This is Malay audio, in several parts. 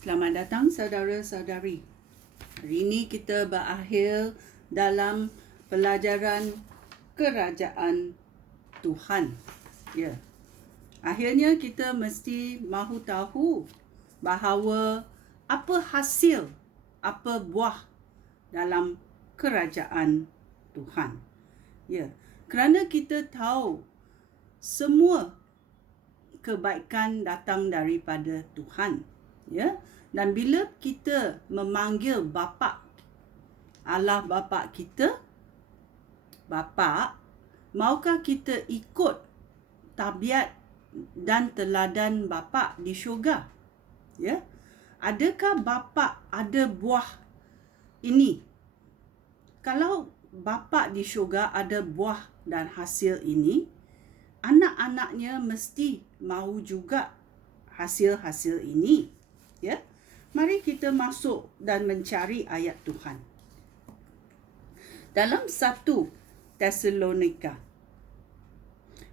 Selamat datang saudara-saudari. Hari ini kita berakhir dalam pelajaran kerajaan Tuhan. Ya. Akhirnya kita mesti mahu tahu bahawa apa hasil, apa buah dalam kerajaan Tuhan. Ya. Kerana kita tahu semua kebaikan datang daripada Tuhan. Ya. Dan bila kita memanggil Bapa, Allah Bapa kita, Bapa, maukah kita ikut tabiat dan teladan Bapa di syurga? Ya. Adakah Bapa ada buah ini? Kalau Bapa di syurga ada buah dan hasil ini, anak-anaknya mesti mahu juga hasil-hasil ini. Ya. Mari kita masuk dan mencari ayat Tuhan. Dalam 1 Tesalonika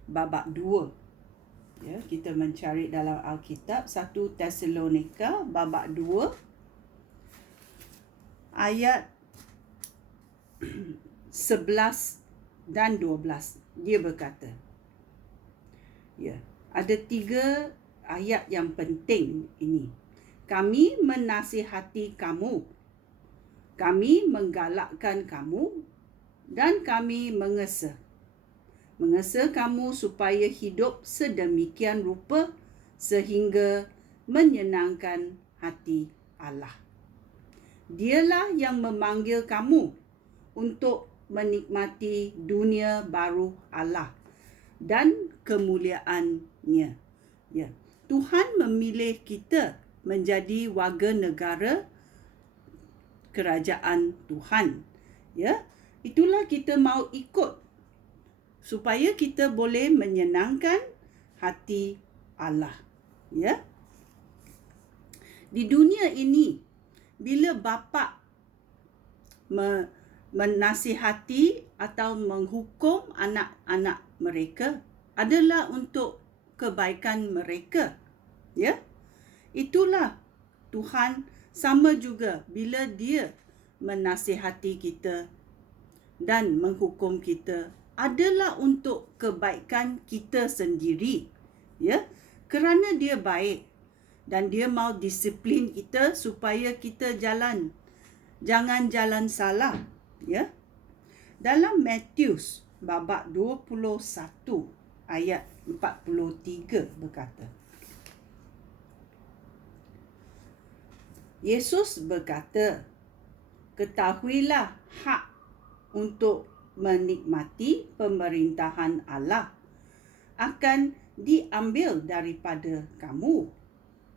babak 2. Ya, kita mencari dalam Alkitab 1 Tesalonika babak 2 ayat 11 dan 12. Dia berkata, ya, ada 3 ayat yang penting ini. Kami menasihati kamu, kami menggalakkan kamu, dan kami mengesa kamu supaya hidup sedemikian rupa sehingga menyenangkan hati Allah. Dialah yang memanggil kamu untuk menikmati dunia baru Allah dan kemuliaannya. Ya, Tuhan memilih kita menjadi warga negara kerajaan Tuhan. Ya, itulah kita mau ikut supaya kita boleh menyenangkan hati Allah. Ya. Di dunia ini, bila bapa menasihati atau menghukum anak-anak mereka, adalah untuk kebaikan mereka. Ya. Itulah Tuhan sama juga bila dia menasihati kita dan menghukum kita, adalah untuk kebaikan kita sendiri. Ya, kerana dia baik dan dia mau disiplin kita supaya kita jangan jalan salah. Ya. Dalam Matius babak 21 ayat 43 berkata, Yesus berkata, ketahuilah hak untuk menikmati pemerintahan Allah akan diambil daripada kamu,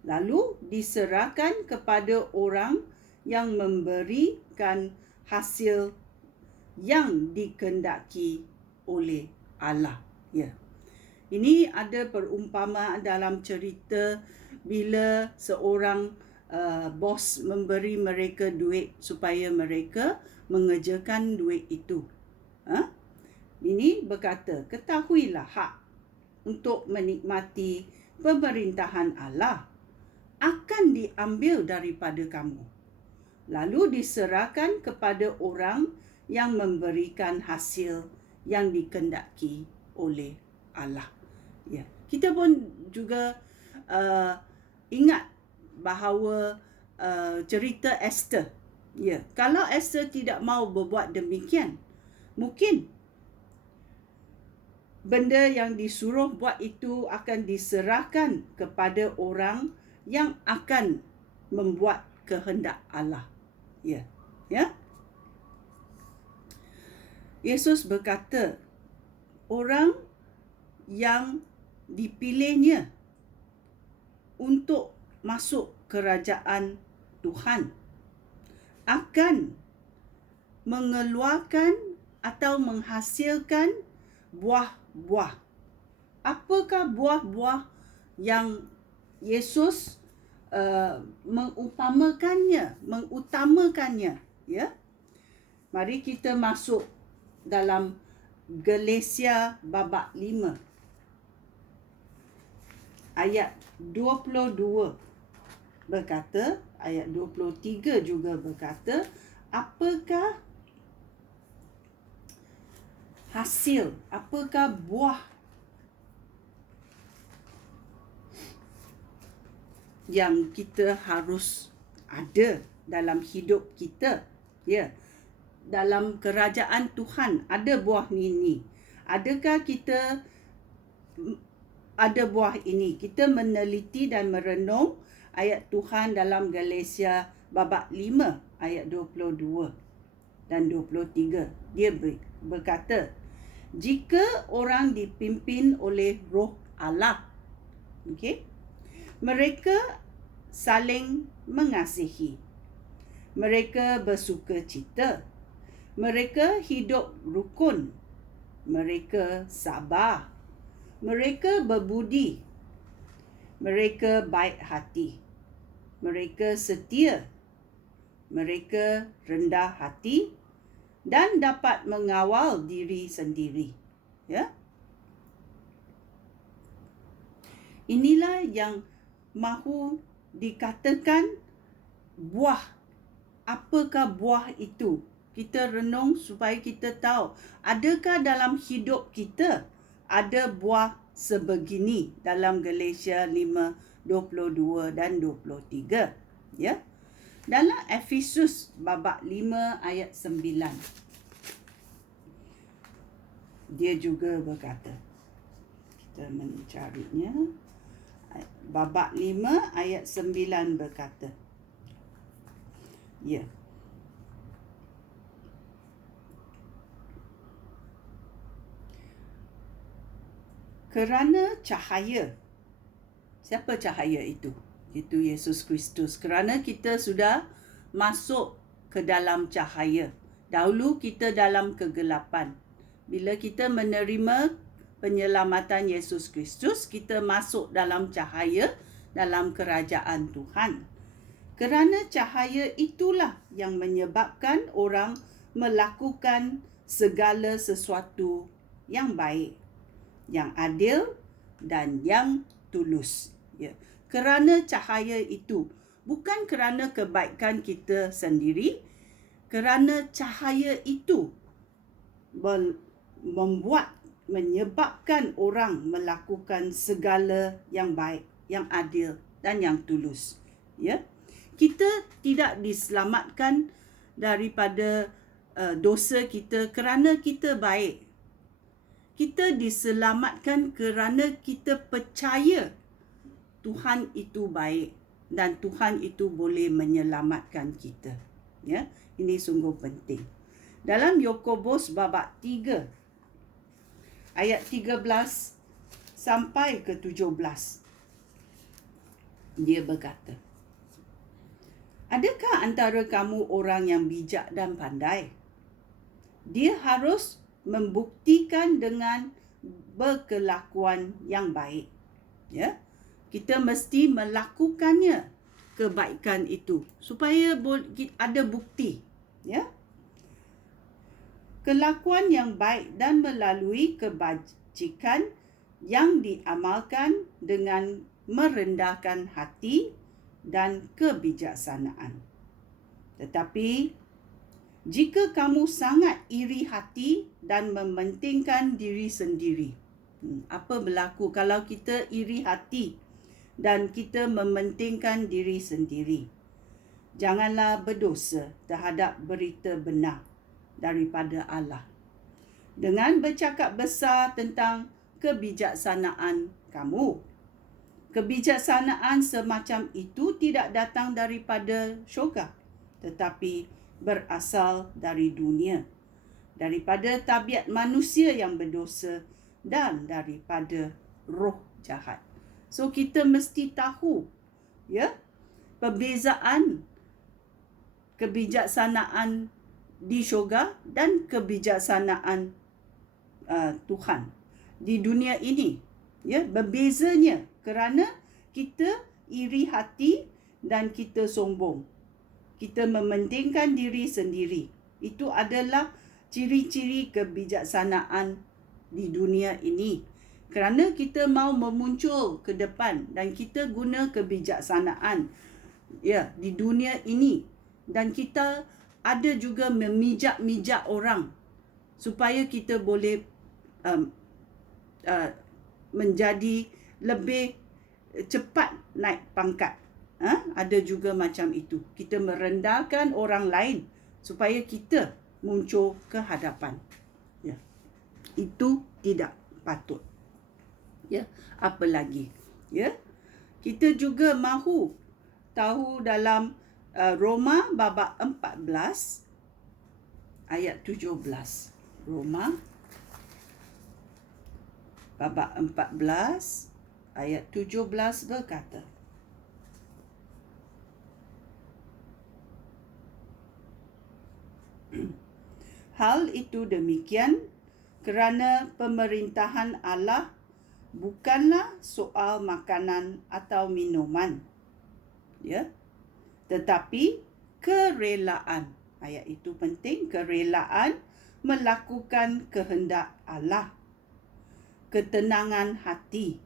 lalu diserahkan kepada orang yang memberikan hasil yang dikehendaki oleh Allah. Ya. Ini ada perumpamaan dalam cerita bila seorang bos memberi mereka duit supaya mereka mengerjakan duit itu. Ini berkata, ketahuilah hak untuk menikmati pemerintahan Allah akan diambil daripada kamu, lalu diserahkan kepada orang yang memberikan hasil yang dikehendaki oleh Allah. Ya, kita pun juga ingat bahawa cerita Esther. Ya, kalau Esther tidak mau berbuat demikian, mungkin benda yang disuruh buat itu akan diserahkan kepada orang yang akan membuat kehendak Allah. Ya. Ya. Yesus berkata, orang yang dipilihnya untuk masuk kerajaan Tuhan akan mengeluarkan atau menghasilkan buah-buah. Apakah buah-buah yang Yesus mengutamakannya? Ya. Mari kita masuk dalam Galatia babak 5 ayat 22 berkata, ayat 23 juga berkata, apakah hasil, apakah buah yang kita harus ada dalam hidup kita, ya, dalam kerajaan Tuhan ada buah ini. Adakah kita ada buah ini? Kita meneliti dan merenung ayat Tuhan dalam Galatia babak 5 ayat 22 dan 23. Dia berkata, jika orang dipimpin oleh Roh Allah, okey, mereka saling mengasihi, mereka bersukacita, mereka hidup rukun, mereka sabar, mereka berbudi, mereka baik hati, mereka setia, mereka rendah hati dan dapat mengawal diri sendiri. Ya. Inilah yang mahu dikatakan buah. Apakah buah itu? Kita renung supaya kita tahu, adakah dalam hidup kita ada buah sebegini dalam Galatia 5:22 dan 23. Ya. Dalam Efesus babak 5 ayat 9. Dia juga berkata, kita mencarinya. Babak 5 ayat 9 berkata, ya, kerana cahaya. Siapa cahaya itu? Itu Yesus Kristus. Kerana kita sudah masuk ke dalam cahaya. Dahulu kita dalam kegelapan. Bila kita menerima penyelamatan Yesus Kristus, kita masuk dalam cahaya, dalam kerajaan Tuhan. Kerana cahaya itulah yang menyebabkan orang melakukan segala sesuatu yang baik, yang adil dan yang tulus. Ya. Kerana cahaya itu, bukan kerana kebaikan kita sendiri, kerana cahaya itu menyebabkan orang melakukan segala yang baik, yang adil dan yang tulus. Ya. Kita tidak diselamatkan daripada dosa kita kerana kita baik. Kita diselamatkan kerana kita percaya Tuhan itu baik dan Tuhan itu boleh menyelamatkan kita. Ya, ini sungguh penting. Dalam Yakobus babak 3 ayat 13 sampai ke 17. Dia berkata, adakah antara kamu orang yang bijak dan pandai? Dia harus membuktikan dengan berkelakuan yang baik. Ya, kita mesti melakukannya, kebaikan itu, supaya ada bukti. Ya, kelakuan yang baik dan melalui kebajikan yang diamalkan dengan merendahkan hati dan kebijaksanaan. Tetapi jika kamu sangat iri hati dan mementingkan diri sendiri, apa berlaku kalau kita iri hati dan kita mementingkan diri sendiri? Janganlah berdosa terhadap berita benar daripada Allah dengan bercakap besar tentang kebijaksanaan kamu. Kebijaksanaan semacam itu tidak datang daripada syurga, tetapi berasal dari dunia, daripada tabiat manusia yang berdosa dan daripada roh jahat. So kita mesti tahu, ya, perbezaan kebijaksanaan di syurga dan kebijaksanaan Tuhan di dunia ini. Ya, berbezanya kerana kita iri hati dan kita sombong. Kita mementingkan diri sendiri. Itu adalah ciri-ciri kebijaksanaan di dunia ini. Kerana kita mau memuncul ke depan dan kita guna kebijaksanaan. ya, di dunia ini, dan kita ada juga memijak-mijak orang supaya kita boleh menjadi lebih cepat naik pangkat. Ada juga macam itu. Kita merendahkan orang lain supaya kita muncul ke hadapan. Ya. Itu tidak patut. Ya, apa lagi? Ya. Kita juga mahu tahu dalam Roma babak 14 ayat 17. Roma babak 14 ayat 17 berkata, hal itu demikian kerana pemerintahan Allah bukanlah soal makanan atau minuman, ya, tetapi kerelaan. Ayat itu penting, kerelaan melakukan kehendak Allah, ketenangan hati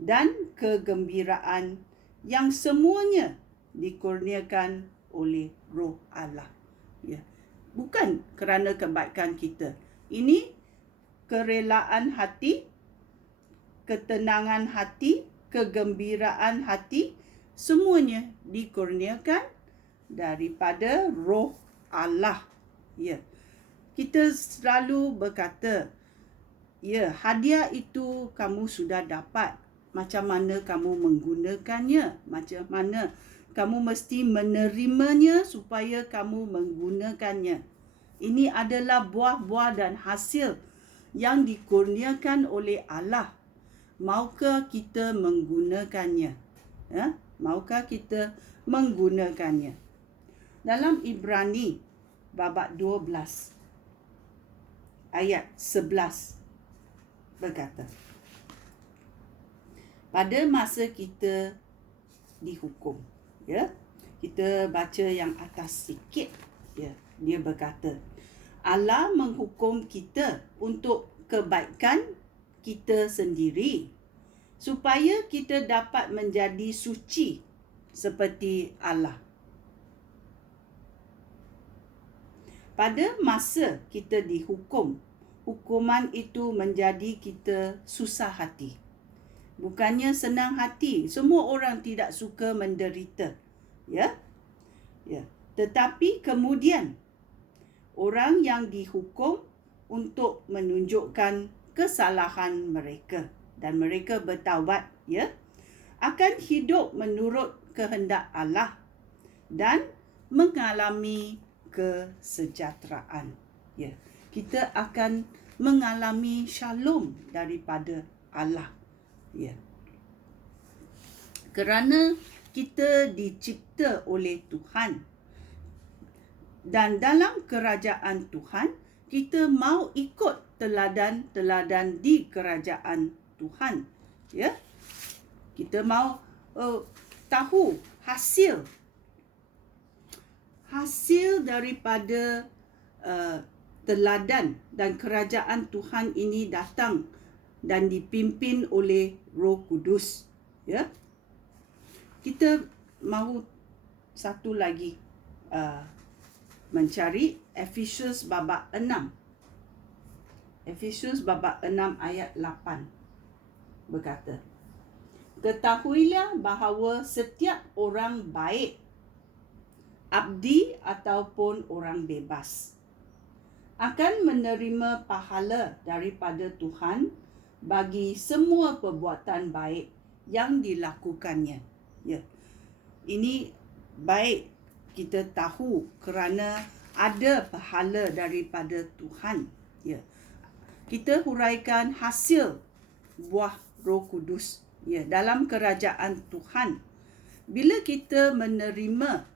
dan kegembiraan yang semuanya dikurniakan oleh Roh Allah. Ya. Bukan kerana kebaikan kita. Ini kerelaan hati, ketenangan hati, kegembiraan hati, semuanya dikurniakan daripada Roh Allah. Ya. Kita selalu berkata, ya, hadiah itu kamu sudah dapat. Macam mana kamu menggunakannya? Macam mana kamu mesti menerimanya supaya kamu menggunakannya. Ini adalah buah-buah dan hasil yang dikurniakan oleh Allah. Maukah kita menggunakannya? Ya? Maukah kita menggunakannya? Dalam Ibrani babak 12 ayat 11 berkata, pada masa kita dihukum, ya, kita baca yang atas sikit, ya, dia berkata, Allah menghukum kita untuk kebaikan kita sendiri, supaya kita dapat menjadi suci seperti Allah. Pada masa kita dihukum, hukuman itu menjadi kita susah hati. Bukannya senang hati. Semua orang tidak suka menderita. Ya. Ya. Tetapi kemudian orang yang dihukum untuk menunjukkan kesalahan mereka dan mereka bertaubat, ya, akan hidup menurut kehendak Allah dan mengalami kesejahteraan. Ya. Kita akan mengalami shalom daripada Allah. Ya. Kerana kita dicipta oleh Tuhan, dan dalam kerajaan Tuhan kita mau ikut teladan-teladan di kerajaan Tuhan, ya. Kita mau tahu hasil daripada teladan dan kerajaan Tuhan ini datang dan dipimpin oleh Roh Kudus, ya. Kita mahu satu lagi mencari Efesius babak 6. Efesius babak 6 ayat 8 berkata, ketahuilah bahawa setiap orang baik, abdi ataupun orang bebas, akan menerima pahala daripada Tuhan bagi semua perbuatan baik yang dilakukannya. Ya. Ini baik kita tahu kerana ada pahala daripada Tuhan. Ya. Kita huraikan hasil buah Roh Kudus, ya, dalam kerajaan Tuhan. Bila kita menerima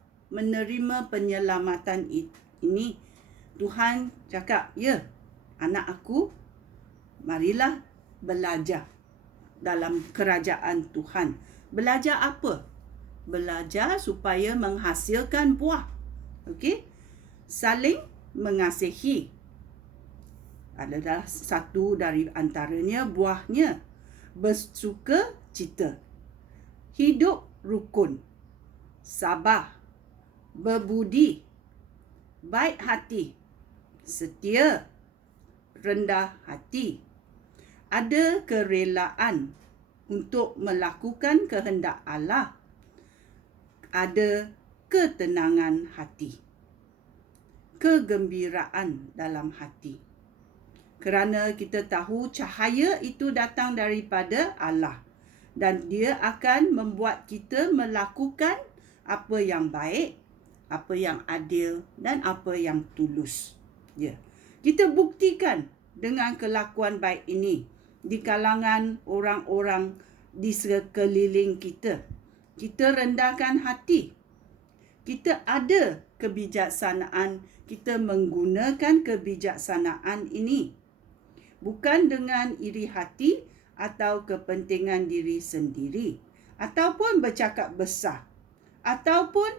penyelamatan ini, Tuhan cakap, ya, anak aku, marilah belajar dalam kerajaan Tuhan. Belajar apa? Belajar supaya menghasilkan buah. Okey? Saling mengasihi adalah satu dari antaranya buahnya. Bersuka cita, hidup rukun, sabar, berbudi, baik hati, setia, rendah hati, ada kerelaan untuk melakukan kehendak Allah, ada ketenangan hati, kegembiraan dalam hati. Kerana kita tahu cahaya itu datang daripada Allah dan dia akan membuat kita melakukan apa yang baik, apa yang adil dan apa yang tulus. Ya. Kita buktikan dengan kelakuan baik ini di kalangan orang-orang di sekeliling kita. Kita rendahkan hati. Kita ada kebijaksanaan, kita menggunakan kebijaksanaan ini bukan dengan iri hati atau kepentingan diri sendiri, ataupun bercakap besar, ataupun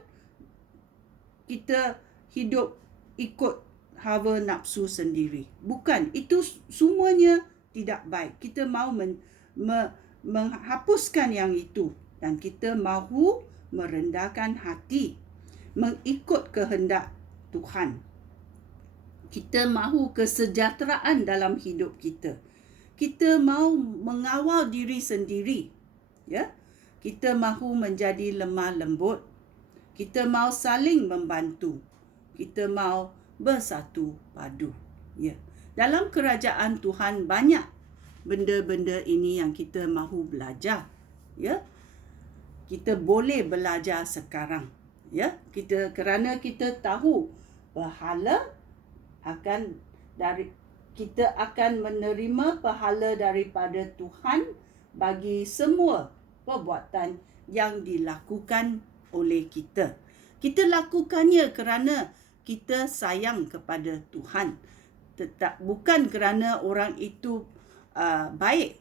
kita hidup ikut hawa nafsu sendiri. Bukan, itu semuanya tidak baik. Kita mahu menghapuskan yang itu dan kita mahu merendahkan hati, mengikut kehendak Tuhan. Kita mahu kesejahteraan dalam hidup kita. Kita mahu mengawal diri sendiri. Ya? Kita mahu menjadi lemah lembut. Kita mahu saling membantu. Kita mahu bersatu padu. Ya. Dalam kerajaan Tuhan banyak benda-benda ini yang kita mahu belajar. Ya. Kita boleh belajar sekarang. Ya. Kerana kita tahu pahala kita akan menerima pahala daripada Tuhan bagi semua perbuatan yang dilakukan oleh kita. Kita lakukannya kerana kita sayang kepada Tuhan. Bukan kerana orang itu baik,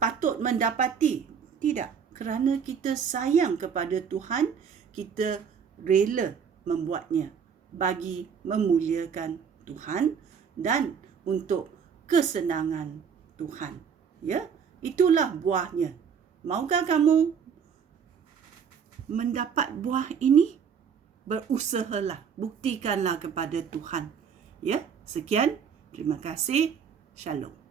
patut mendapati. Tidak, kerana kita sayang kepada Tuhan, kita rela membuatnya bagi memuliakan Tuhan dan untuk kesenangan Tuhan. Ya, itulah buahnya. Maukah kamu mendapat buah ini? Berusahalah, buktikanlah kepada Tuhan. Ya, sekian. Terima kasih. Shalom.